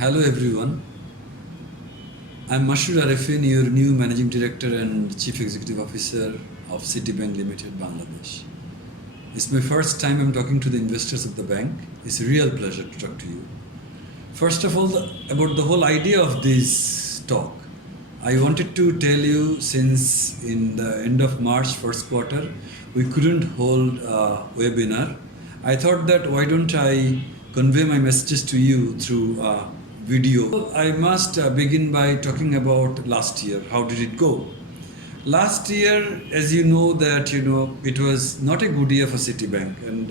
Hello everyone. I'm Mashrur Arefin, your new Managing Director and Chief Executive Officer of Citibank Limited, Bangladesh. It's my first time I'm talking to the investors of the bank. It's a real pleasure to talk to you. First of all, about the whole idea of this talk. I wanted to tell you since in the end of March, first quarter, we couldn't hold a webinar. I thought that why don't I convey my messages to you through video. I must begin by talking about last year. How did it go? Last year, as you know, it was not a good year for Citibank, and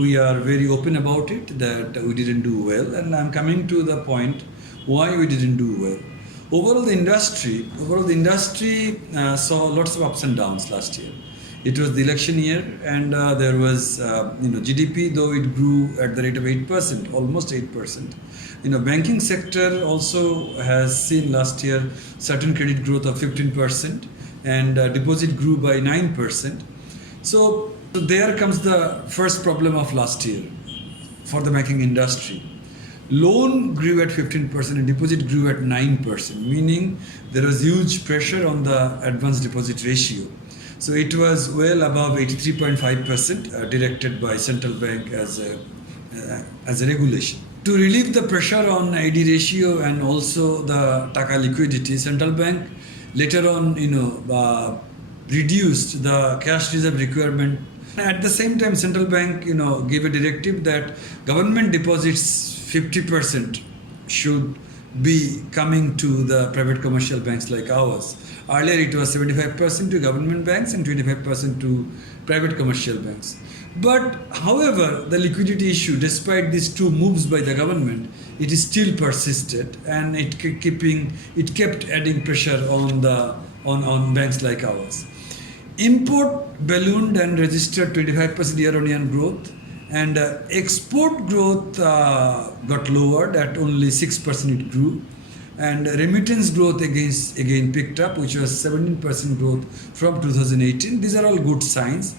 we are very open about it that we didn't do well. And I'm coming to the point why we didn't do well. Overall, the industry saw lots of ups and downs last year. It was the election year, and there was GDP, though it grew at the rate of 8%, almost 8%. Banking sector also has seen last year certain credit growth of 15%, and deposit grew by 9%. So there comes the first problem of last year for the banking industry. Loan grew at 15% and deposit grew at 9%, meaning there was huge pressure on the advance deposit ratio. So it was well above 83.5% directed by central bank as a regulation. To relieve the pressure on AD ratio and also the taka liquidity, central bank later on reduced the cash reserve requirement. At the same time, central bank gave a directive that government deposits 50% should be coming to the private commercial banks like ours. Earlier it was 75% to government banks and 25% to private commercial banks. But however, the liquidity issue, despite these two moves by the government, it is still persisted, and it kept adding pressure on banks like ours. Import ballooned and registered 25% year-on-year growth, and export growth got lowered at only 6% it grew, and remittance growth again picked up, which was 17% growth from 2018. These are all good signs.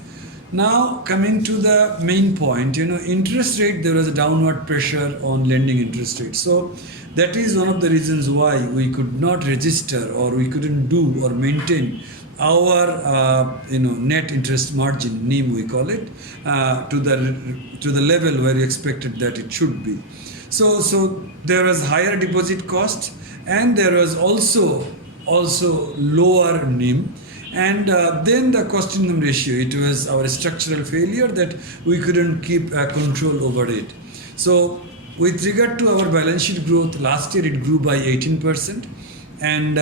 Now coming to the main point, interest rate, there was a downward pressure on lending interest rate. So that is one of the reasons why we could not register, or we couldn't do or maintain our net interest margin, NIM we call it, to the level where we expected that it should be. So there was higher deposit cost, and there was also lower NIM. And then the cost income ratio, it was our structural failure that we couldn't keep control over it. So with regard to our balance sheet growth, last year it grew by 18%, and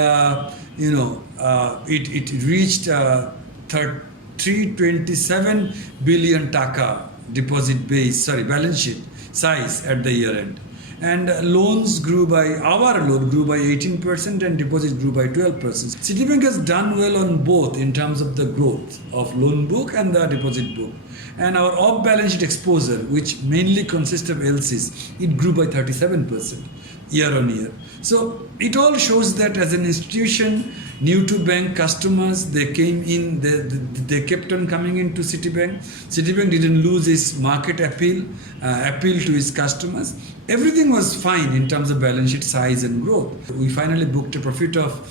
it reached 327 billion taka balance sheet size at the year end. And our loan grew by 18% and deposit grew by 12%. Citibank has done well on both in terms of the growth of loan book and the deposit book. And our off-balance sheet exposure, which mainly consists of LCs, it grew by 37% year on year. So it all shows that as an institution, new to bank customers, they came in, they kept on coming into Citibank. Citibank didn't lose its market appeal to its customers. Everything was fine in terms of balance sheet size and growth. We finally booked a profit of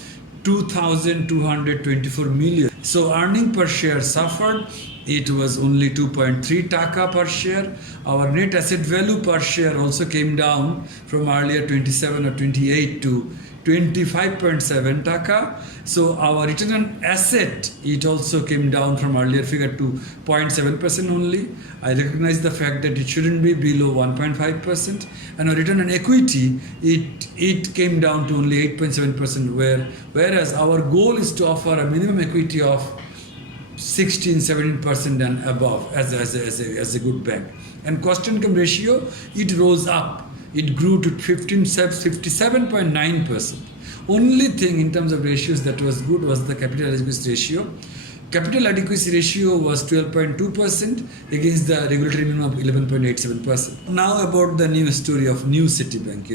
2,224 million. So earning per share suffered. It was only 2.3 taka per share. Our net asset value per share also came down from earlier 27 or 28 to 25.7 taka. So our return on asset, it also came down from earlier figure to 0.7% only. I recognize the fact that it shouldn't be below 1.5%. And our return on equity, it came down to only 8.7%, whereas our goal is to offer a minimum equity of 16-17% and above as a good bank. And cost income ratio, it rose up. It grew to 57.9%. Only thing in terms of ratios that was good was the capital adequacy ratio. Capital adequacy ratio was 12.2% against the regulatory minimum of 11.87%. Now about the new story of new Citibank,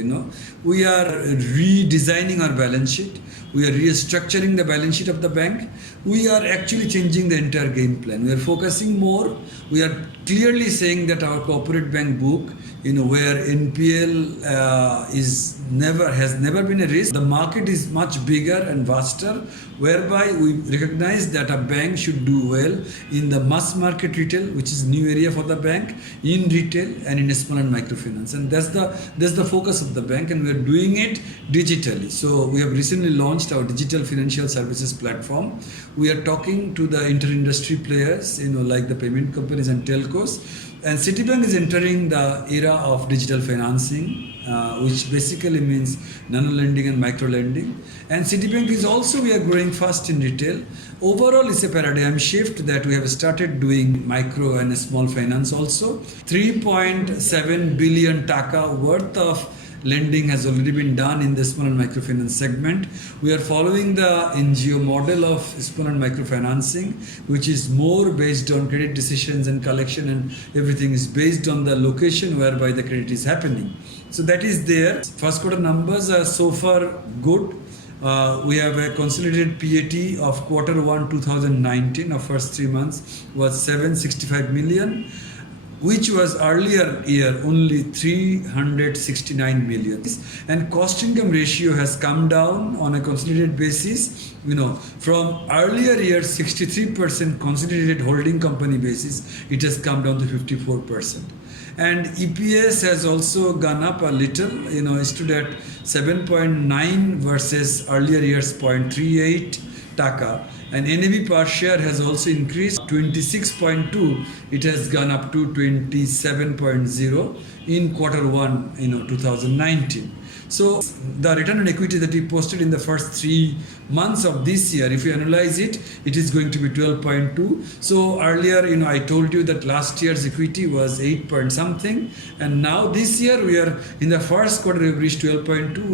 we are redesigning our balance sheet. We are restructuring the balance sheet of the bank. We are actually changing the entire game plan. We are focusing more. We are clearly saying that our corporate bank book, where NPL has never been a risk. The market is much bigger and vaster, whereby we recognize that a bank should do well in the mass market retail, which is new area for the bank, in retail and in small and microfinance, and that's the focus of the bank, and we're doing it digitally. So we have recently launched our digital financial services platform. We are talking to the inter-industry players, like the payment companies and telcos. And Citibank is entering the era of digital financing, which basically means nano-lending and micro-lending. And Citibank is also, we are growing fast in retail. Overall, it's a paradigm shift that we have started doing micro and small finance also. 3.7 billion taka worth of lending has already been done in the small and microfinance segment. We are following the NGO model of small and microfinancing, which is more based on credit decisions and collection, and everything is based on the location whereby the credit is happening. So that is there. First quarter numbers are so far good. We have a consolidated PAT of Q1 2019 of first 3 months was 765 million. Which was earlier year only 369 million. And cost income ratio has come down on a consolidated basis, from earlier year 63% consolidated holding company basis, it has come down to 54%. And EPS has also gone up a little, it stood at 7.9 versus earlier year's 0.38 taka. And NAV per share has also increased 26.2. It has gone up to 27.0 in Q1, 2019. So the return on equity that we posted in the first 3 months of this year, if you analyze it, it is going to be 12.2. So earlier, I told you that last year's equity was 8 point something, and now this year we are in the first quarter we've reached 12.2.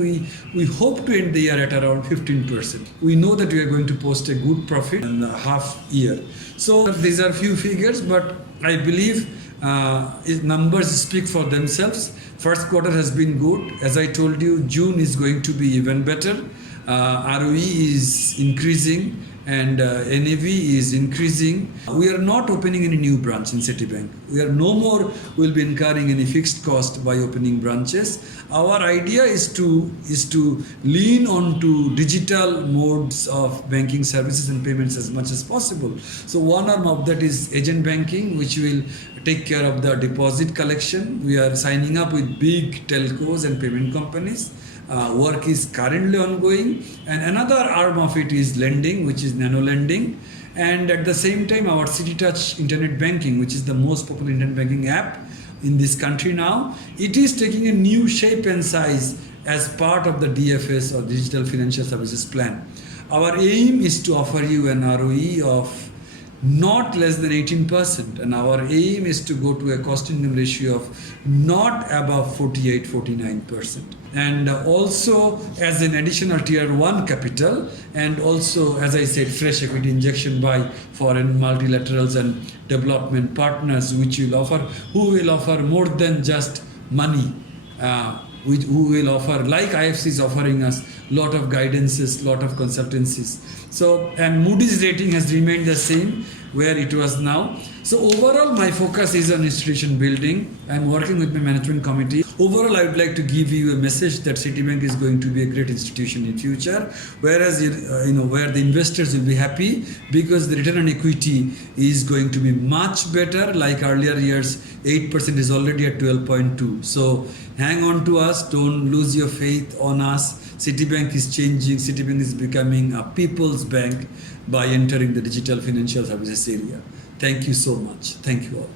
We hope to end the year at around 15%. We know that we are going to post a good profit in the half year. So these are few figures, but I believe numbers speak for themselves. First quarter has been good. As I told you, June is going to be even better. ROE is increasing and NAV is increasing. We are not opening any new branch in Citibank. We are no more will be incurring any fixed cost by opening branches. Our idea is to lean on to digital modes of banking services and payments as much as possible. So one arm of that is agent banking, which will take care of the deposit collection. We are signing up with big telcos and payment companies. Work is currently ongoing, and another arm of it is lending, which is nano lending, and at the same time our CityTouch internet banking, which is the most popular internet banking app in this country now, it is taking a new shape and size as part of the DFS or Digital Financial Services Plan. Our aim is to offer you an ROE of not less than 18%, and our aim is to go to a cost income ratio of not above 48-49%, and also as an additional tier 1 capital, and also, as I said, fresh equity injection by foreign multilaterals and development partners, who will offer more than just money, who will offer, like IFC is offering us, lot of guidances, lot of consultancies. So, and Moody's rating has remained the same where it was now. So overall, my focus is on institution building. I'm working with my management committee. Overall, I would like to give you a message that Citibank is going to be a great institution in future, whereas where the investors will be happy because the return on equity is going to be much better. Like earlier years, 8% is already at 12.2. So hang on to us. Don't lose your faith on us. Citibank is changing. Citibank is becoming a people's bank by entering the digital financial services area. Thank you so much. Thank you all.